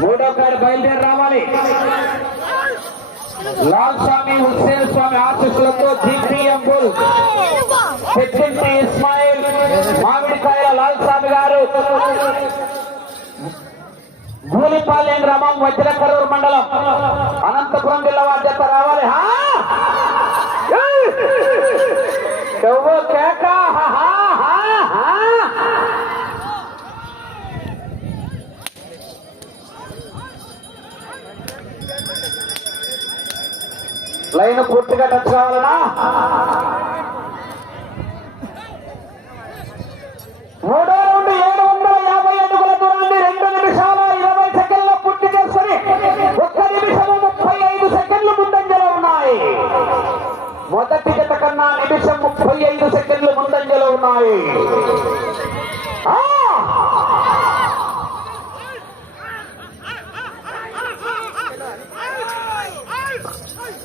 మూడో పేరు బయలుదేరి రావాలి. లాల్ స్వామి హుస్సేన్ స్వామి ఆశీస్సులతో జీపీఎం బుల్. చెక్కింటి ఇస్మాయిల్ మామిడికాయ లాల్ స్వామి గారు. గూలిపాలెం గ్రామం వజ్రకరూరు మండలం. అనంతపురం జిల్లా వారి చేత రావాలి. కేక! హా లైన్ పూర్తిగా టచ్ కావాలనా? మూడో రౌండ్ ఏడు వందల యాభై అడుగుల దూరాన్ని రెండు నిమిషాల ఇరవై సెకండ్ల పూర్తి చేసుకుని ఒక్క నిమిషము ముప్పై ఐదు సెకండ్లు ముందంజలో ఉన్నాయి. మొదటి జత కన్నా నిమిషం ముప్పై ఐదు సెకండ్లు ముందంజలో ఉన్నాయి ఆ!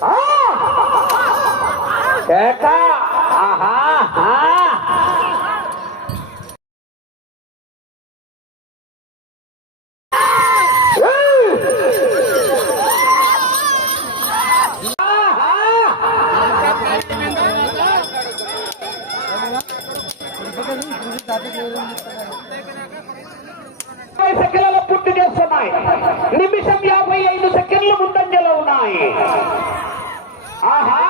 ఆ! ఏటా ఆహా! ఆ! సెకండ్ల పూర్తి చేస్తున్నాయి నిమిషం యాభై ఐదు సెకండ్లు ముందంజలో ఉన్నాయి ఆహా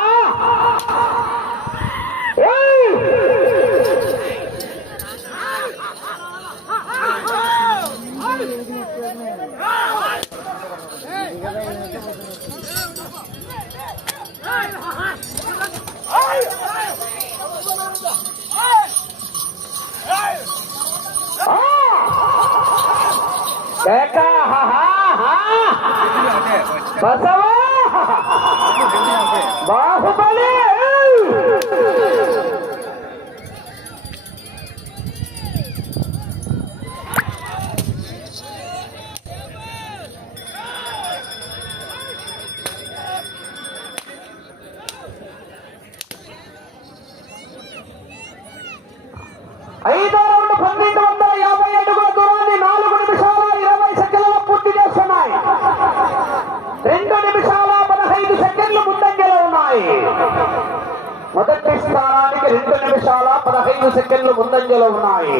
ఏయ్! ఆ! ఐదు సెకండ్లు ముందంజలో ఉన్నాయి.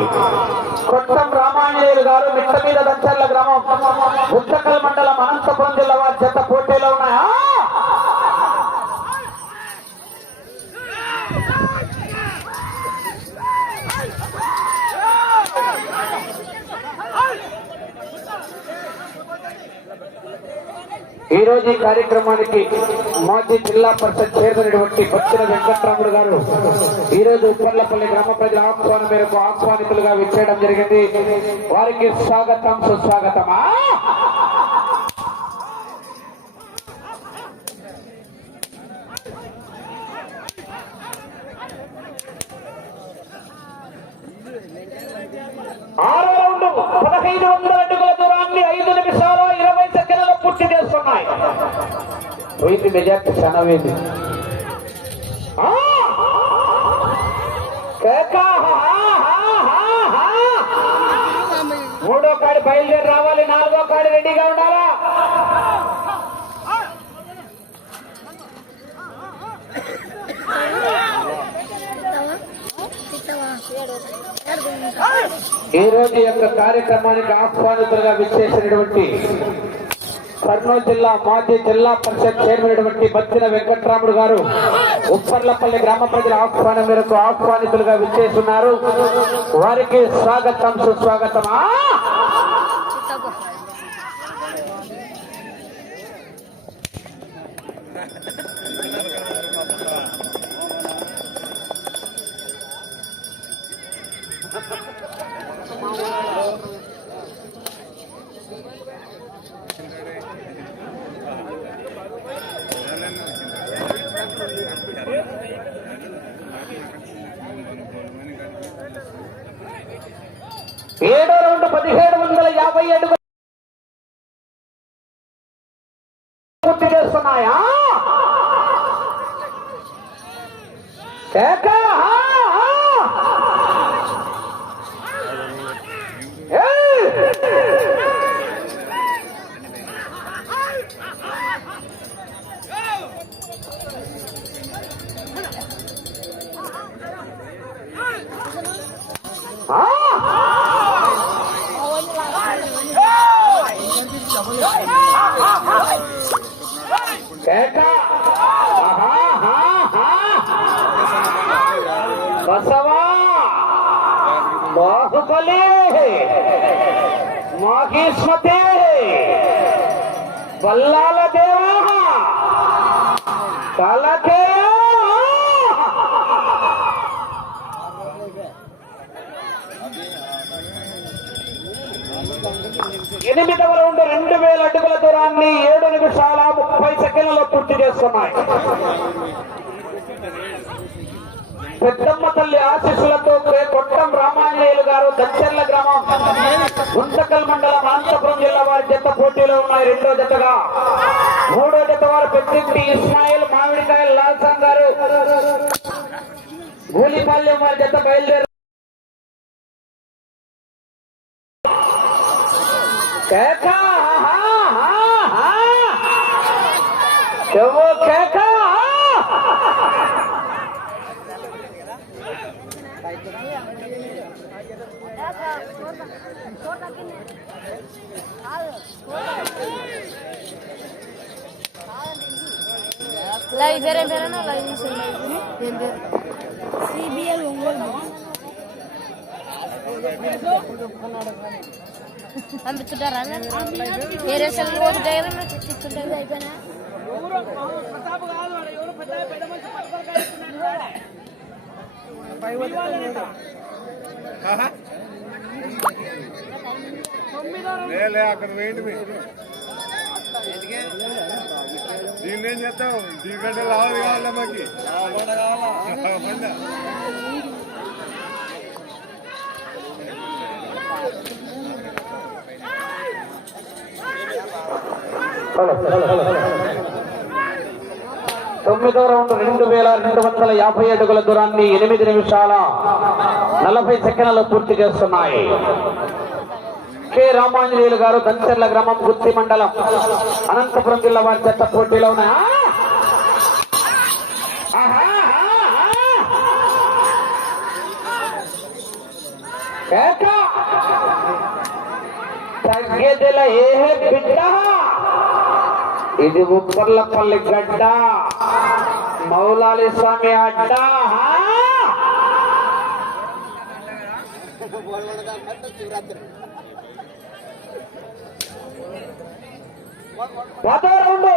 కొత్తం రామాంజనేయులు గారు మిట్ట మీద దంచర్ల గ్రామం. ఉత్తకల్ మండలం అనంతపురం జిల్లా వారి జత పోటీలో ఉన్నాయా? ఈ రోజు ఈ కార్యక్రమానికి మాజీ జిల్లా పరిషత్ చేరినటువంటి బొచ్చిన వెంకట్రాముడు గారు ఈ రోజు ఉప్పర్లపల్లి గ్రామ ప్రజల ఆహ్వానం మేరకు ఆహ్వానితులుగా విచ్చేయడం జరిగింది. వారికి స్వాగతం సుస్వాగతమా? ఆరో రౌండ్ పదహైదు వందల అడుగుల దూరాన్ని ఐదు నిమిషాల ఇరవై సెకండ్లలో పూర్తి చేస్తున్నాయి. పోయింది మెజార్టీ చనవేది మూడో కాడి బయలుదేరి రావాలి నాలుగో కాడి రెడీగా ఉండాలా? ఈ రోజు యొక్క కార్యక్రమానికి ఆహ్వానితులుగా విచ్చేసినటువంటి కర్నూలు జిల్లా మాజీ జిల్లా పరిషత్ చైర్మన్ అయినటువంటి బత్తిన వెంకట్రాముడు గారు ఉప్పర్లపల్లి గ్రామ ప్రజల ఆహ్వానం మేరకు ఆహ్వానితులుగా విచ్చేస్తున్నారు. వారికి స్వాగతం సుస్వాగతం. ఏడో రెండు పదిహేడు వందల యాభై అడుగు పూర్తి చేస్తున్నాయా కేక! ఆ! ఆ! ఏయ్! కేక ఆహా, ఆహా. బసవా బాహుబలి మాగీస్మతే బల్లాల దేవా కలకేయ ఎనిమిదవ రౌండ్ రెండు వేల అడుగుల దూరాన్ని ఏడు నిమిషాల ముప్పై సెకండ్లలో పూర్తి చేస్తున్నాయి. పెద్దమ్మ తల్లి ఆశీస్సులతో కే దచ్చర్ల గ్రామం. గుంతకల్ మండలం అనంతపురం జిల్లా వారి జత పోటీలో ఉన్నాయి. రెండో జతగా. మూడో జత వారు పెద్దింటి ఇస్మాయిల్ మామిడికాయల లాల్సాంగ్ గారు. గూలిపాల్యం వారి జత బయలుదేరు కేక ఆహా, ఆహా, ఆహా. చెవు కేక లైవ్ జరే జరేనా లైవ్ చేసింది సిబిఎల్ ఒంగోలు పంపిస్తుంటారా వేరే సెల్ పోతుంటాయి కదా చూస్తుంటాయి అయిపోయినా లే అక్కడ వెయిట్ దీన్ని ఏం చేస్తాం దీనికంటే లావది కావాలా మాకి? తొమ్మిదో రౌండ్ రెండు వేల రెండు వందల యాభై అడుగుల దూరాన్ని ఎనిమిది నిమిషాల నలభై సెకండ్లు పూర్తి చేస్తున్నాయి. కె. రామాంజనేయులు గారు దంచర్ల గ్రామం గుత్తి మండలం. అనంతపురం జిల్లా వారి చెత్త పోటీలో ఉన్నాయా? ఆహా, తగ్గేదిల ఏ బిడ్డ. ఇది ఉప్పర్లపల్లి గడ్డ. మౌలాలి స్వామి అడ్డ శివరాత్రి. పదో రౌండ్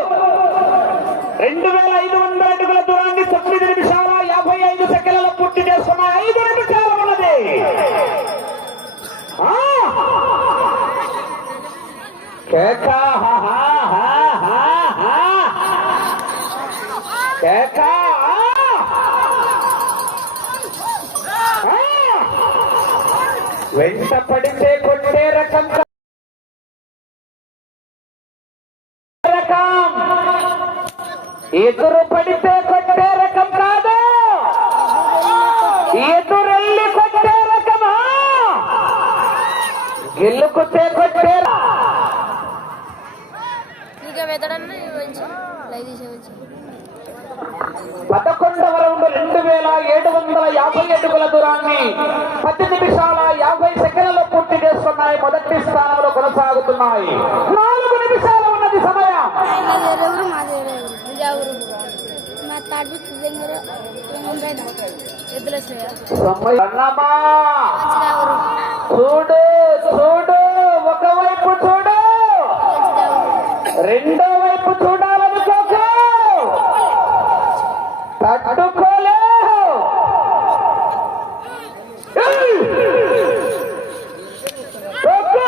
రెండు వేల ఐదు వందల అడుగుల దూరాన్ని తొమ్మిది నిమిషాల యాభై ఐదు సెకండ్లలో పూర్తి చేస్తున్న ఐదు నిమిషాలు ఉన్నది. ఆ! కేక వెంట పడితే ఎదురెళ్ళి కొట్టే రకమా? గెలుకుతే కొట్టే పదకొండవ రౌండ్ రెండు వేల ఏడు వందల యాభై అడుగుల దూరాన్ని పది నిమిషాల యాభై సెకండ్లలో పూర్తి చేస్తున్నాయి మొదటి స్థానంలో కొనసాగుతున్నాయి. నాలుగు నిమిషాలు ఉన్నది సమయం. ఆయన వేరే ఊరు మాది వేరే ఊరు నిజా ఊరు మా తాటి ఎద్దులు వచ్చాయా సమయం అన్నమా మంచిదా ఊరు చూడు చూడు ఒకవైపు చూడు. రెండో వైపు చూడాలనుకోకు తట్టుకోలేవు ఏయ్! తొక్కు!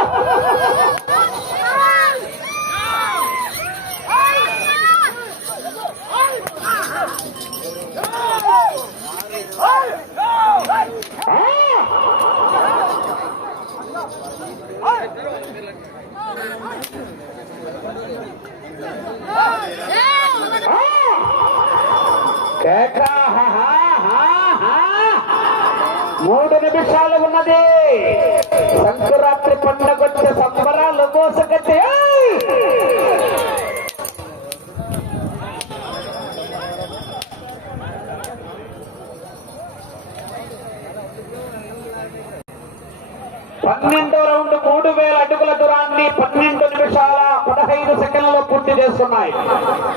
కేక హా, హా, హా, హా. మూడు ఉన్నది. సంక్రాంతి పండగొచ్చే సంబరాలు మోసగట్టి. పన్నెండో రౌండ్ మూడు వేల అడుగుల దూరాన్ని పన్నెండు నిమిషాలు పదహైదు సెకండ్లలో పూర్తి చేస్తున్నాయి.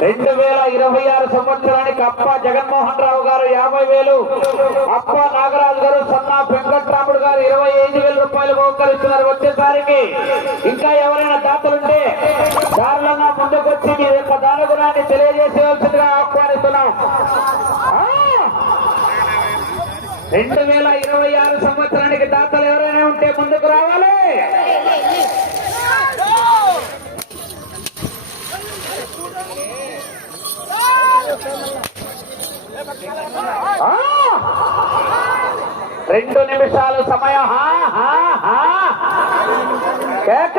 రెండు వేల ఇరవై ఆరు సంవత్సరానికి అప్ప జగన్మోహన్ రావు గారు యాభై వేలు అప్ప నాగరాజు గారు సన్నా వెంకట్రాముడు గారు ఇరవై ఐదు వేల రూపాయలు బహుకరిస్తున్నారు వచ్చేసరికి. ఇంకా ఎవరైనా దాతలుంటే దారులంగా ముందుకొచ్చి మీ యొక్క దాన గుణాన్ని తెలియజేసేవలసిందిగా ఆహ్వానిస్తున్నాం. రెండు వేల ఇరవై ఆరు సంవత్సరానికి దాతలు ఎవరైనా ఉంటే ముందుకు రావాలి ఆ! రెండు నిమిషాలు సమయం హా, హా, హా. కేక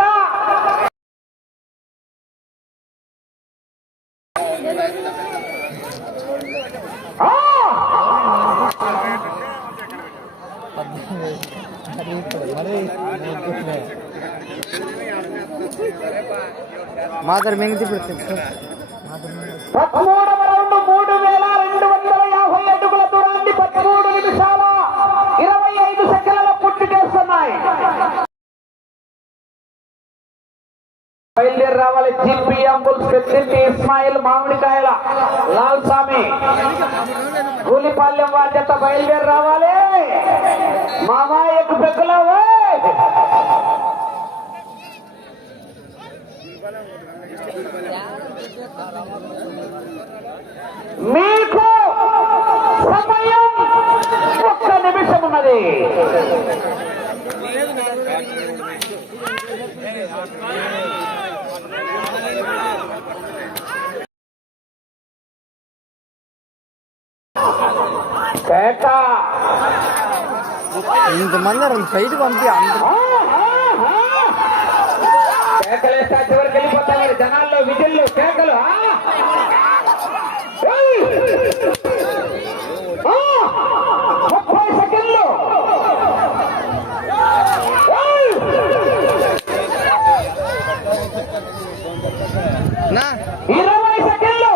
ఆ! మాదర్ మింగితే ఇప్పుడు పదమూడవ స్పెసిఫిక్ ఇస్మాయిల్ మామిడికాయల. లాల్ స్వామి కూలిపాలెం వాద్యత బయలుదేరి రావాలి. మామాయకు పెక్కులవే మీ సమయం ఒక్క నిమిషం ఉన్నది కేక ఇంతమంది రెండు సైడ్ పంపి. కేకలేస్తా చివరికి వెళ్ళిపోతా మరి జనాల్లో విజిల్లు కేకలు! ముప్పై సెకండ్లు. ఇరవై సెకండ్లు.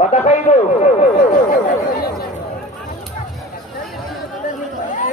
పదహైదు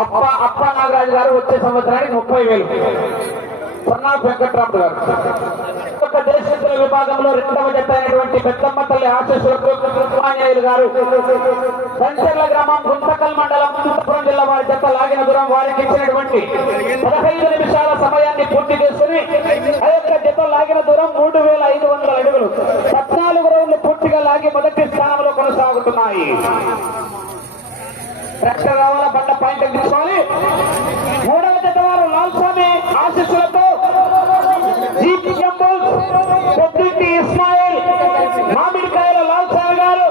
అప్ప అప్ప నాగరాజు గారు వచ్చే సంవత్సరానికి ముప్పై వేలు. ప్రణాబ్ వెంకట్రాముడు గారు. ఒక దేశస్తుల విభాగంలో రెండవ జత అయినటువంటి పెద్దమ్మ తల్లి ఆశీస్సులకు సుబ్రహ్మణ్యులు గారు. సంచర్ల గ్రామం గుంతకల్ మండలం అనంతపురం జిల్లా వారి జత లాగిన దూరం వారికి ఇచ్చినటువంటి పదహైదు నిమిషాల సమయాన్ని పూర్తి చేసుకుని ఆ యొక్క జత లాగిన దూరం మూడు వేల ఐదు వందల అడుగులు. ట్రాక్టర్ రావాల బండ పాయింట్ తీసుకోవాలి? మూడవ జత వారు లాల్ స్వామి ఆశీస్సులతో జీపీ జంబుల్ పొద్దుటి ఇస్మాయిల్ మామిడికాయల లాల్ స్వామి గారు